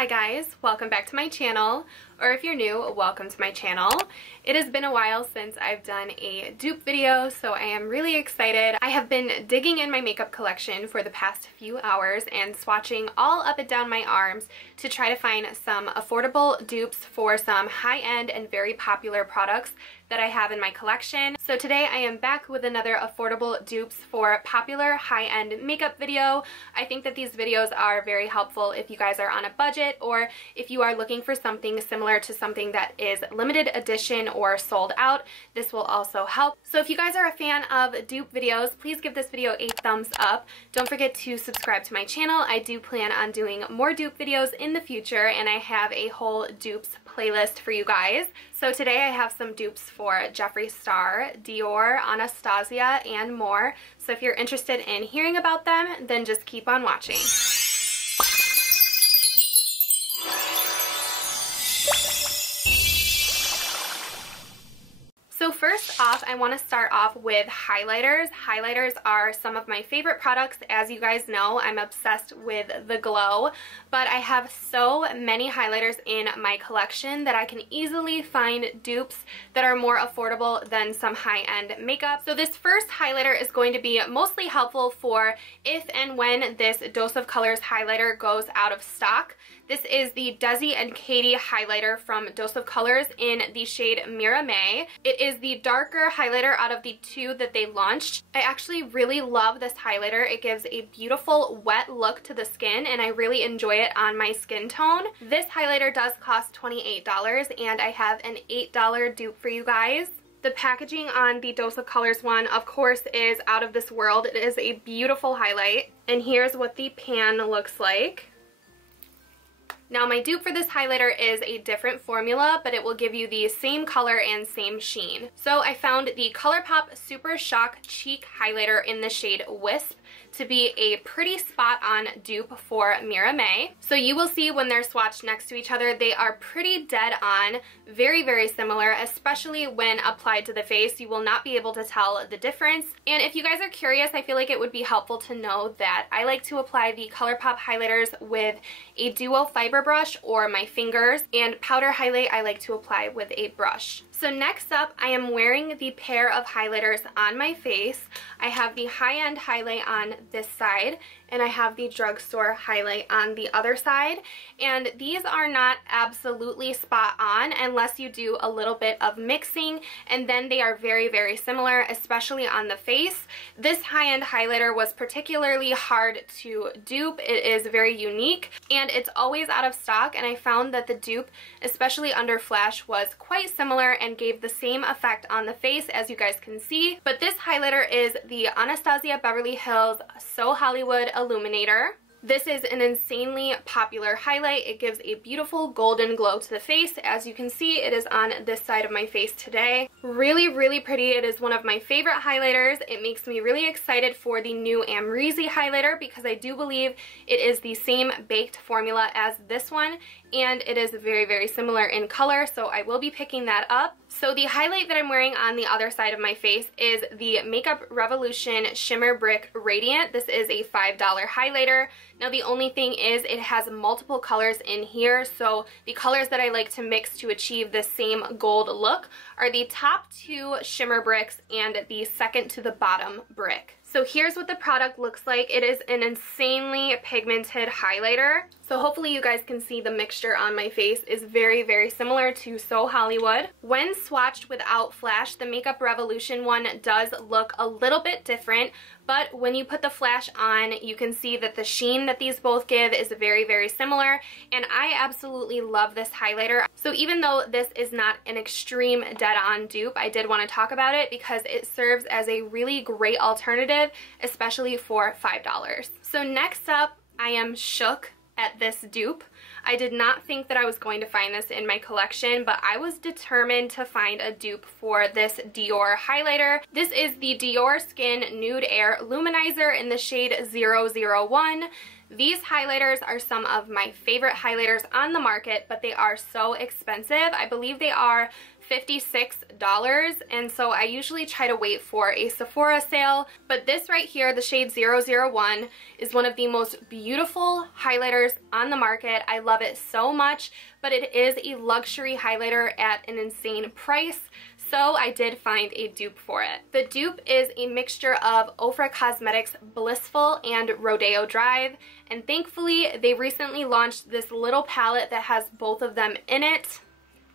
Hi guys, welcome back to my channel, or if you're new, welcome to my channel. It has been a while since I've done a dupe video, so I am really excited. I have been digging in my makeup collection for the past few hours and swatching all up and down my arms to try to find some affordable dupes for some high-end and very popular products that I have in my collection. So today I am back with another affordable dupes for popular high-end makeup video. I think that these videos are very helpful if you guys are on a budget or if you are looking for something similar to something that is limited edition or sold out. This will also help. So if you guys are a fan of dupe videos, please give this video a thumbs up. Don't forget to subscribe to my channel. I do plan on doing more dupe videos in the future, and I have a whole dupes playlist for you guys. So today I have some dupes for PatrickStarrr, Dior, Anastasia, and more. So if you're interested in hearing about them, then just keep on watching. So first off, I want to start off with highlighters. Highlighters are some of my favorite products. As you guys know, I'm obsessed with the glow, but I have so many highlighters in my collection that I can easily find dupes that are more affordable than some high-end makeup. So this first highlighter is going to be mostly helpful for if and when this Dose of Colors highlighter goes out of stock. This is the Desi and Katie highlighter from Dose of Colors in the shade Mira May. It is the darker highlighter out of the two that they launched. I actually really love this highlighter. It gives a beautiful wet look to the skin, and I really enjoy it on my skin tone. This highlighter does cost $28, and I have an $8 dupe for you guys. The packaging on the Dose of Colors one, of course, is out of this world. It is a beautiful highlight, and here's what the pan looks like. Now my dupe for this highlighter is a different formula, but it will give you the same color and same sheen. So I found the ColourPop Super Shock Cheek Highlighter in the shade Wisp to be a pretty spot-on dupe for Mira May. So you will see when they're swatched next to each other, they are pretty dead on, very, very similar, especially when applied to the face. You will not be able to tell the difference. And if you guys are curious, I feel like it would be helpful to know that I like to apply the ColourPop highlighters with a duo fiber brush or my fingers, and powder highlight I like to apply with a brush. So next up, I am wearing the pair of highlighters on my face. I have the high-end highlight on this side, and I have the drugstore highlight on the other side. And these are not absolutely spot on unless you do a little bit of mixing, and then they are very, very similar, especially on the face. This high-end highlighter was particularly hard to dupe. It is very unique, and it's always out of stock, and I found that the dupe, especially under flash, was quite similar and gave the same effect on the face, as you guys can see. But this highlighter is the Anastasia Beverly Hills So Hollywood Illuminator. This is an insanely popular highlight. It gives a beautiful golden glow to the face. As you can see, it is on this side of my face today. Really, really pretty. It is one of my favorite highlighters. It makes me really excited for the new Amrezy highlighter because I do believe it is the same baked formula as this one, and it is very, very similar in color, so I will be picking that up. So the highlight that I'm wearing on the other side of my face is the Makeup Revolution Shimmer Brick Radiant. This is a $5 highlighter. Now the only thing is it has multiple colors in here, so the colors that I like to mix to achieve the same gold look are the top two shimmer bricks and the second to the bottom brick. So here's what the product looks like. It is an insanely pigmented highlighter. So hopefully you guys can see the mixture on my face is very, very similar to So Hollywood. When swatched without flash, the Makeup Revolution one does look a little bit different, but when you put the flash on, you can see that the sheen that these both give is very, very similar, and I absolutely love this highlighter. So even though this is not an extreme dead-on dupe, I did want to talk about it because it serves as a really great alternative, especially for $5. So next up, I am shook at this dupe. I did not think that I was going to find this in my collection, but I was determined to find a dupe for this Dior highlighter. This is the Dior Skin Nude Air Luminizer in the shade 001. These highlighters are some of my favorite highlighters on the market, but they are so expensive. I believe they are $56, and so I usually try to wait for a Sephora sale. But this right here, the shade 001, is one of the most beautiful highlighters on the market. I love it so much, but it is a luxury highlighter at an insane price. So I did find a dupe for it. The dupe is a mixture of Ofra Cosmetics Blissful and Rodeo Drive, and thankfully they recently launched this little palette that has both of them in it.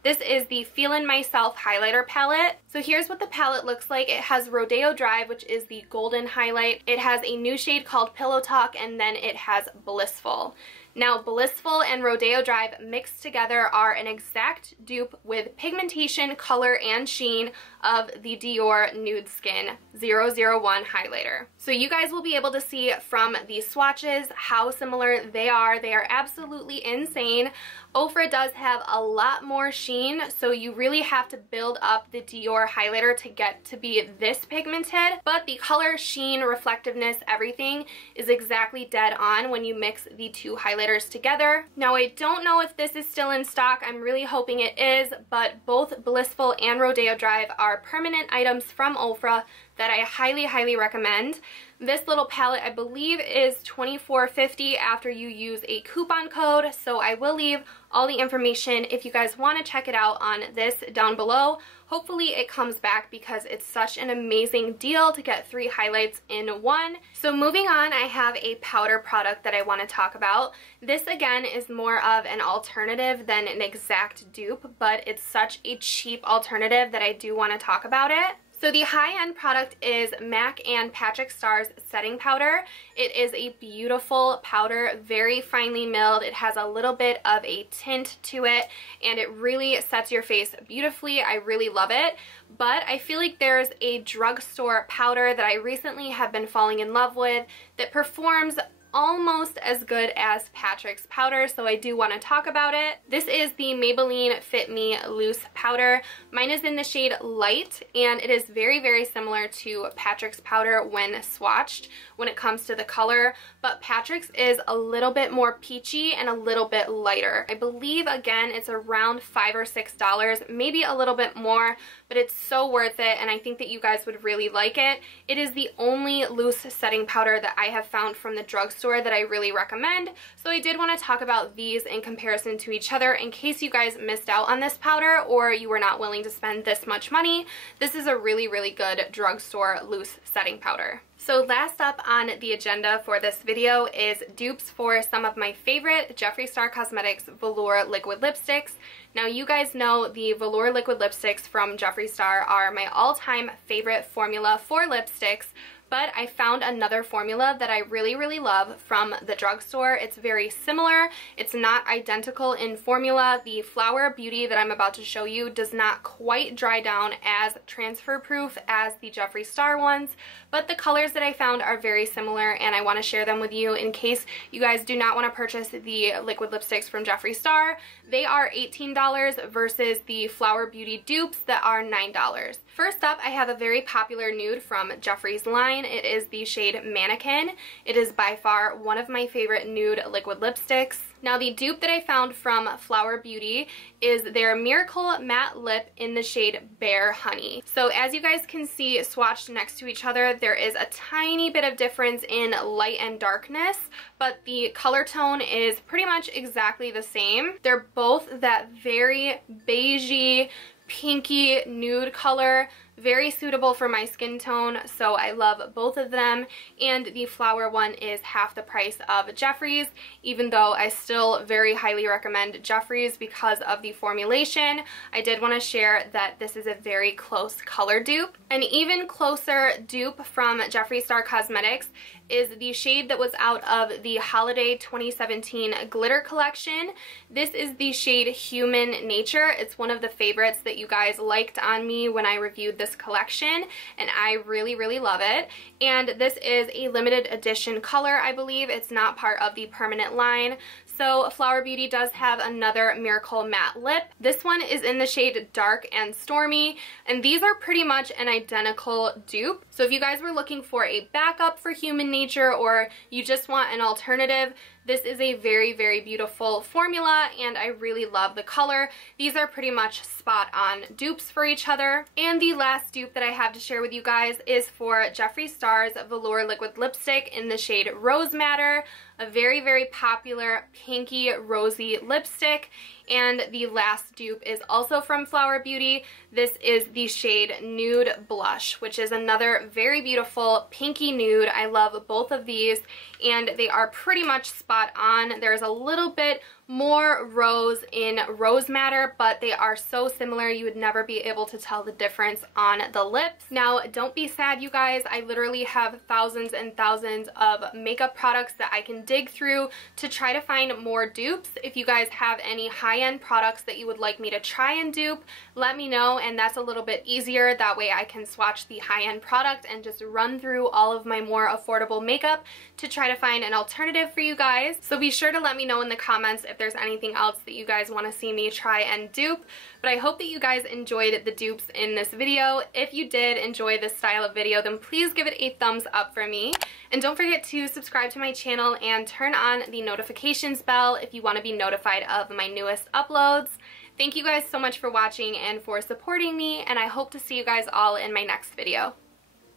This is the Feelin' Myself highlighter palette. So here's what the palette looks like. It has Rodeo Drive, which is the golden highlight. It has a new shade called Pillow Talk, and then it has Blissful. Now, Blissful and Rodeo Drive mixed together are an exact dupe with pigmentation, color, and sheen of the Dior Nude Skin 001 highlighter. So you guys will be able to see from these swatches how similar they are. They are absolutely insane. Ofra does have a lot more sheen, so you really have to build up the Dior highlighter to get to be this pigmented, but the color, sheen, reflectiveness, everything is exactly dead on when you mix the two highlighters together. Now, I don't know if this is still in stock. I'm really hoping it is, but both Blissful and Rodeo Drive are permanent items from Ofra that I highly recommend. This little palette, I believe, is $24.50 after you use a coupon code, so I will leave all the information if you guys want to check it out on this down below. Hopefully it comes back because it's such an amazing deal to get 3 highlights in one. So moving on, I have a powder product that I want to talk about. This again is more of an alternative than an exact dupe, but it's such a cheap alternative that I do want to talk about it. So the high-end product is MAC and PatrickStarrr's setting powder. It is a beautiful powder, very finely milled. It has a little bit of a tint to it, and it really sets your face beautifully. I really love it. But I feel like there's a drugstore powder that I recently have been falling in love with that performs almost as good as Patrick's powder, so I do want to talk about it. This is the Maybelline Fit Me Loose Powder. Mine is in the shade Light, and it is very similar to Patrick's powder when swatched when it comes to the color, but Patrick's is a little bit more peachy and a little bit lighter. I believe, again, it's around $5 or $6, maybe a little bit more, but it's so worth it, and I think that you guys would really like it. It is the only loose setting powder that I have found from the drugstore that I really recommend, so I did want to talk about these in comparison to each other in case you guys missed out on this powder or you were not willing to spend this much money. This is a really good drugstore loose setting powder. So last up on the agenda for this video is dupes for some of my favorite Jeffree Star Cosmetics velour liquid lipsticks. Now, you guys know the velour liquid lipsticks from Jeffree Star are my all-time favorite formula for lipsticks, but I found another formula that I really love from the drugstore. It's very similar. It's not identical in formula. The Flower Beauty that I'm about to show you does not quite dry down as transfer proof as the Jeffree Star ones, but the colors that I found are very similar, and I want to share them with you in case you guys do not want to purchase the liquid lipsticks from Jeffree Star. They are $18 versus the Flower Beauty dupes that are $9. First up, I have a very popular nude from Jeffree's line. It is the shade Mannequin. It is by far one of my favorite nude liquid lipsticks. Now, the dupe that I found from Flower Beauty is their Miracle Matte Lip in the shade Bare Honey. So as you guys can see swatched next to each other, there is a tiny bit of difference in light and darkness, but the color tone is pretty much exactly the same. They're both that very beigey, pinky nude color, very suitable for my skin tone, so I love both of them. And the Flower one is half the price of Jeffree's, even though I still very highly recommend Jeffree's because of the formulation. I did want to share that this is a very close color dupe. An even closer dupe from Jeffree Star Cosmetics is the shade that was out of the Holiday 2017 glitter collection. This is the shade Human Nature. It's one of the favorites that you guys liked on me when I reviewed this collection, and I really love it. And this is a limited edition color, I believe. It's not part of the permanent line. So Flower Beauty does have another Miracle Matte Lip. This one is in the shade Dark and Stormy, and these are pretty much an identical dupe. So if you guys were looking for a backup for Human Nature, or you just want an alternative, This is a very, very beautiful formula, and I really love the color. These are pretty much spot on dupes for each other. And the last dupe that I have to share with you guys is for PatrickStarrr's Velour Liquid Lipstick in the shade Rose Madder, a very, very popular pinky rosy lipstick. And the last dupe is also from Flower Beauty. This is the shade Nude Blush, which is another very beautiful pinky nude. I love both of these, and they are pretty much spot on. There's a little bit more rose in Rose Madder, but they are so similar you would never be able to tell the difference on the lips. Now, don't be sad, you guys. I literally have thousands and thousands of makeup products that I can dig through to try to find more dupes. If you guys have any high-end products that you would like me to try and dupe, let me know, and that's a little bit easier. That way I can swatch the high-end product and just run through all of my more affordable makeup to try to find an alternative for you guys. So be sure to let me know in the comments if there's anything else that you guys want to see me try and dupe. But I hope that you guys enjoyed the dupes in this video. If you did enjoy this style of video, then please give it a thumbs up for me. And don't forget to subscribe to my channel and turn on the notifications bell if you want to be notified of my newest uploads. Thank you guys so much for watching and for supporting me, and I hope to see you guys all in my next video.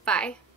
Bye.